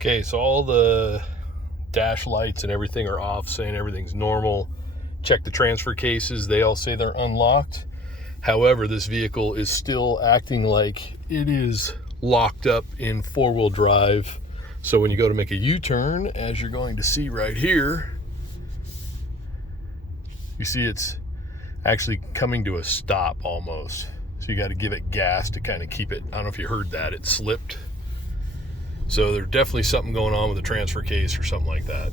Okay, so all the dash lights and everything are off, saying everything's normal. Check the transfer cases, they all say they're unlocked. However, this vehicle is still acting like it is locked up in four-wheel drive. So when you go to make a U-turn, as you're going to see right here, you see it's actually coming to a stop almost. So you got to give it gas to kind of keep it. I don't know if you heard that, it slipped. So there's definitely something going on with the transfer case or something like that.